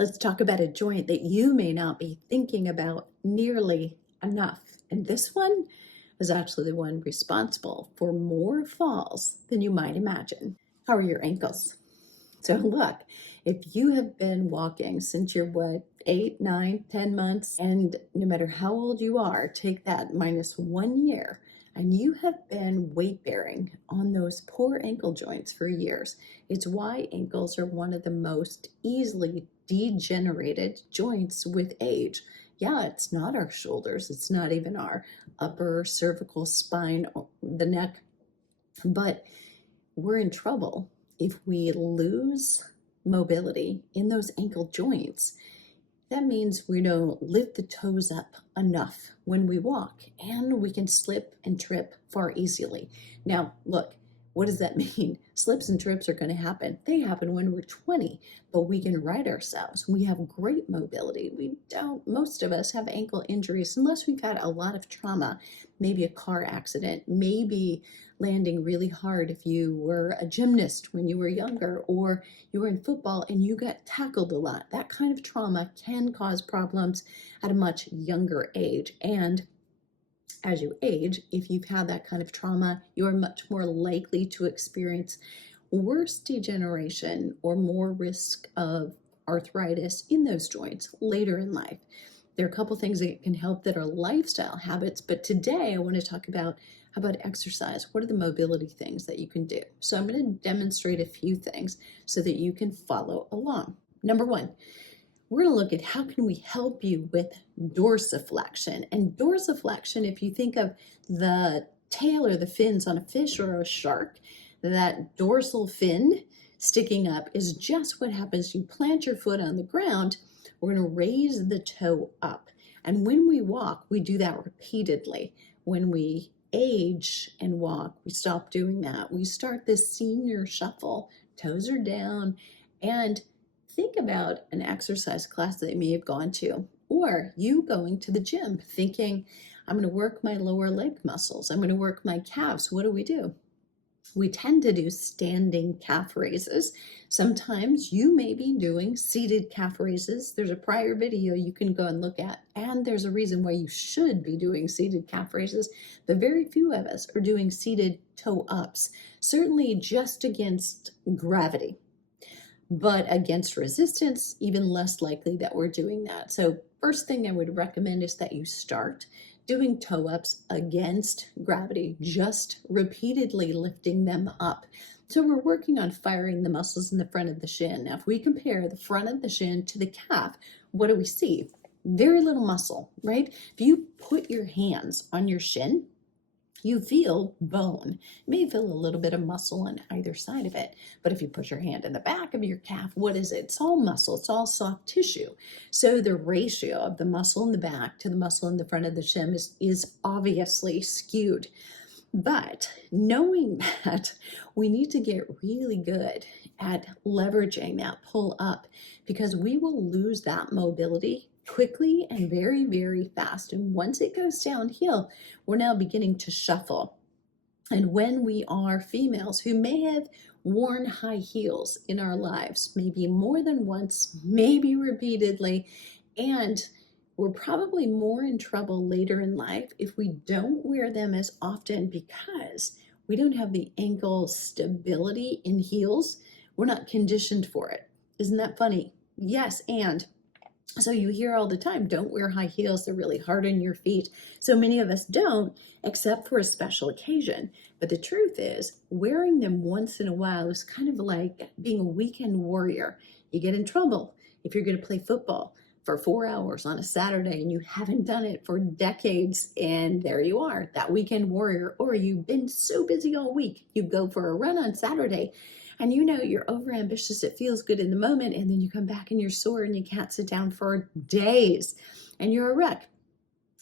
Let's talk about a joint that you may not be thinking about nearly enough. And this one was actually the one responsible for more falls than you might imagine. How are your ankles? So look, if you have been walking since you're 8, 9, 10 months, and no matter how old you are, take that minus 1 year, and you have been weight bearing on those poor ankle joints for years. It's why ankles are one of the most easily degenerated joints with age. Yeah, it's not our shoulders, it's not even our upper cervical spine, or the neck, but we're in trouble if we lose mobility in those ankle joints. That means we don't lift the toes up enough when we walk, and we can slip and trip far easily. Now, look, what does that mean? Slips and trips are going to happen. They happen when we're 20, but we can right ourselves. We have great mobility. Most of us have ankle injuries unless we've had a lot of trauma, maybe a car accident, maybe landing really hard if you were a gymnast when you were younger, or you were in football and you got tackled a lot. That kind of trauma can cause problems at a much younger age. And as you age, if you've had that kind of trauma, you are much more likely to experience worse degeneration or more risk of arthritis in those joints later in life. There are a couple things that can help that are lifestyle habits, but today I want to talk about how about exercise? What are the mobility things that you can do? So I'm going to demonstrate a few things so that you can follow along. Number one, we're going to look at how can we help you with dorsiflexion. And dorsiflexion, if you think of the tail or the fins on a fish or a shark, that dorsal fin sticking up is just what happens. You plant your foot on the ground, we're going to raise the toe up. And when we walk, we do that repeatedly. When we age and walk, we stop doing that. We start this senior shuffle, toes are down, and think about an exercise class that you may have gone to, or you going to the gym thinking, I'm going to work my lower leg muscles, I'm going to work my calves. What do? We tend to do standing calf raises. Sometimes you may be doing seated calf raises. There's a prior video you can go and look at, and there's a reason why you should be doing seated calf raises, but very few of us are doing seated toe ups, certainly just against gravity. But against resistance, even less likely that we're doing that. So first thing I would recommend is that you start doing toe-ups against gravity, just repeatedly lifting them up. So we're working on firing the muscles in the front of the shin. Now, if we compare the front of the shin to the calf, what do we see? Very little muscle, right? If you put your hands on your shin, you feel bone. You may feel a little bit of muscle on either side of it, but if you put your hand in the back of your calf, what is it? It's all muscle, it's all soft tissue. So the ratio of the muscle in the back to the muscle in the front of the shin is obviously skewed. But knowing that, we need to get really good at leveraging that pull up, because we will lose that mobility quickly and very, very fast. And once it goes downhill, we're now beginning to shuffle. And when we are females who may have worn high heels in our lives, maybe more than once, maybe repeatedly, and we're probably more in trouble later in life if we don't wear them as often because we don't have the ankle stability in heels. We're not conditioned for it. Isn't that funny? Yes, and so you hear all the time, don't wear high heels, they're really hard on your feet. So many of us don't, except for a special occasion. But the truth is, wearing them once in a while is kind of like being a weekend warrior. You get in trouble if you're going to play football for 4 hours on a Saturday and you haven't done it for decades, and there you are, that weekend warrior. Or you've been so busy all week, you go for a run on Saturday, and you know you're overambitious, it feels good in the moment, and then you come back and you're sore and you can't sit down for days and you're a wreck.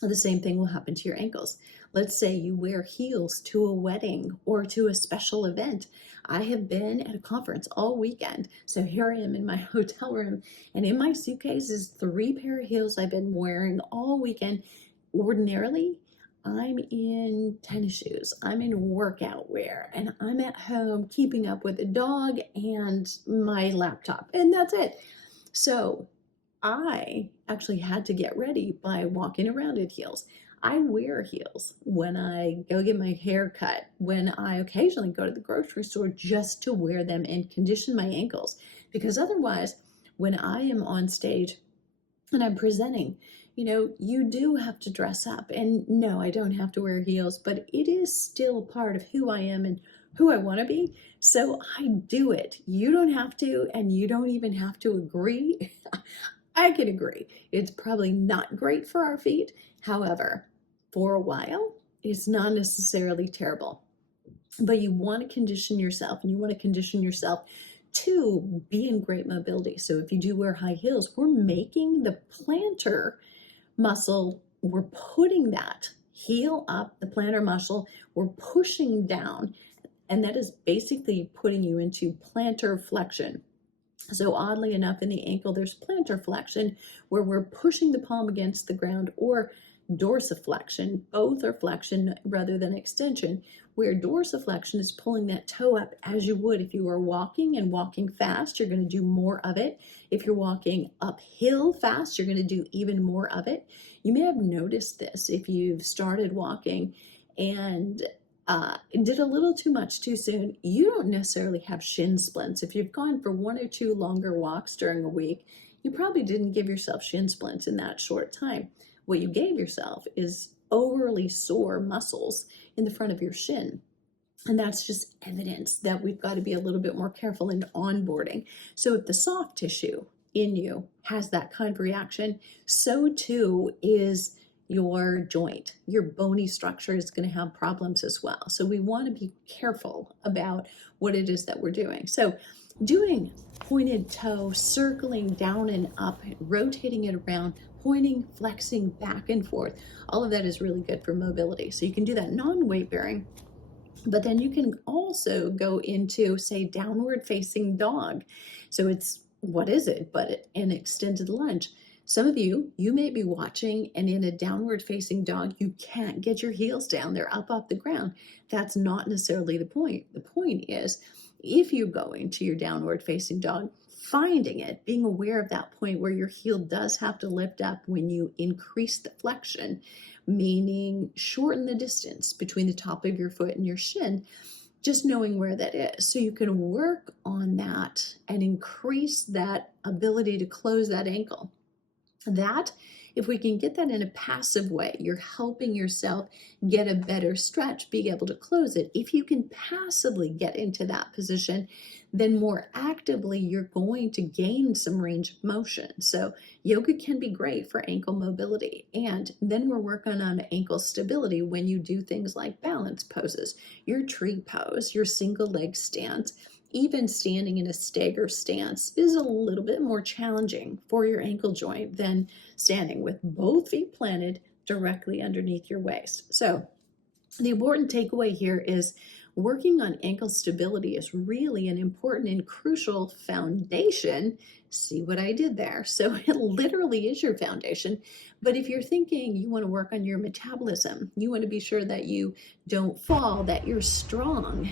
Well, the same thing will happen to your ankles. Let's say you wear heels to a wedding or to a special event. I have been at a conference all weekend, so here I am in my hotel room, and in my suitcase is 3 pair of heels I've been wearing all weekend. Ordinarily, I'm in tennis shoes, I'm in workout wear, and I'm at home keeping up with the dog and my laptop, and that's it. So I actually had to get ready by walking around in heels. I wear heels when I go get my hair cut, when I occasionally go to the grocery store just to wear them and condition my ankles. Because otherwise, when I am on stage and I'm presenting, you do have to dress up. And no, I don't have to wear heels, but it is still part of who I am and who I want to be. So I do it. You don't have to, and you don't even have to agree. I can agree. It's probably not great for our feet. However, for a while, it's not necessarily terrible. But you want to condition yourself, and you want to condition yourself to be in great mobility. So if you do wear high heels, we're making the plantar muscle, we're putting that heel up, the plantar muscle, we're pushing down, and that is basically putting you into plantar flexion. So oddly enough, in the ankle, there's plantar flexion where we're pushing the palm against the ground, or dorsiflexion. Both are flexion rather than extension, where dorsiflexion is pulling that toe up as you would if you were walking and walking fast. You're going to do more of it. If you're walking uphill fast, you're going to do even more of it. You may have noticed this if you've started walking and did a little too much too soon. You don't necessarily have shin splints. If you've gone for 1 or 2 longer walks during a week, you probably didn't give yourself shin splints in that short time. What you gave yourself is overly sore muscles in the front of your shin. And that's just evidence that we've got to be a little bit more careful in onboarding. So if the soft tissue in you has that kind of reaction, so too is your joint. Your bony structure is going to have problems as well. So we want to be careful about what it is that we're doing. So doing pointed toe, circling down and up, rotating it around, pointing, flexing back and forth, all of that is really good for mobility. So you can do that non-weight bearing, but then you can also go into, say, downward facing dog. So it's, what is it but an extended lunge? Some of you may be watching, and in a downward facing dog, you can't get your heels down. They're up off the ground. That's not necessarily the point. The point is, if you go into your downward facing dog, finding it, being aware of that point where your heel does have to lift up when you increase the flexion, meaning shorten the distance between the top of your foot and your shin, just knowing where that is. So you can work on that and increase that ability to close that ankle. That, if we can get that in a passive way, you're helping yourself get a better stretch, being able to close it. If you can passively get into that position, then more actively you're going to gain some range of motion. So yoga can be great for ankle mobility. And then we're working on ankle stability when you do things like balance poses, your tree pose, your single leg stance. Even standing in a stagger stance is a little bit more challenging for your ankle joint than standing with both feet planted directly underneath your waist. So the important takeaway here is working on ankle stability is really an important and crucial foundation. See what I did there? So it literally is your foundation. But if you're thinking you want to work on your metabolism, you want to be sure that you don't fall, that you're strong,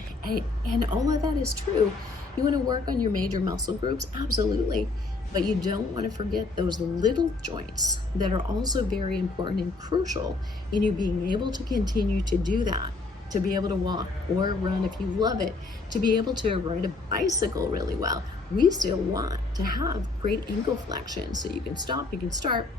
and all of that is true. You want to work on your major muscle groups, absolutely. But you don't want to forget those little joints that are also very important and crucial in you being able to continue to do that, to be able to walk or run if you love it, to be able to ride a bicycle really well. We still want to have great ankle flexion so you can stop, you can start,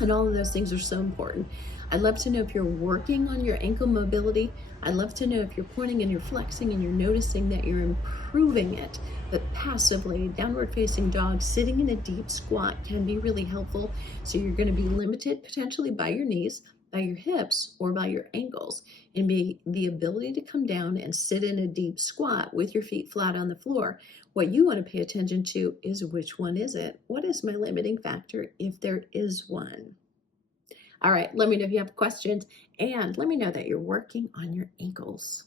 and all of those things are so important. I'd love to know if you're working on your ankle mobility. I'd love to know if you're pointing and you're flexing and you're noticing that you're improving it. But passively, downward facing dog, sitting in a deep squat can be really helpful. So you're going to be limited potentially by your knees, by your hips, or by your ankles, and be the ability to come down and sit in a deep squat with your feet flat on the floor. What you want to pay attention to is, which one is it? What is my limiting factor, if there is one? All right, let me know if you have questions, and let me know that you're working on your ankles.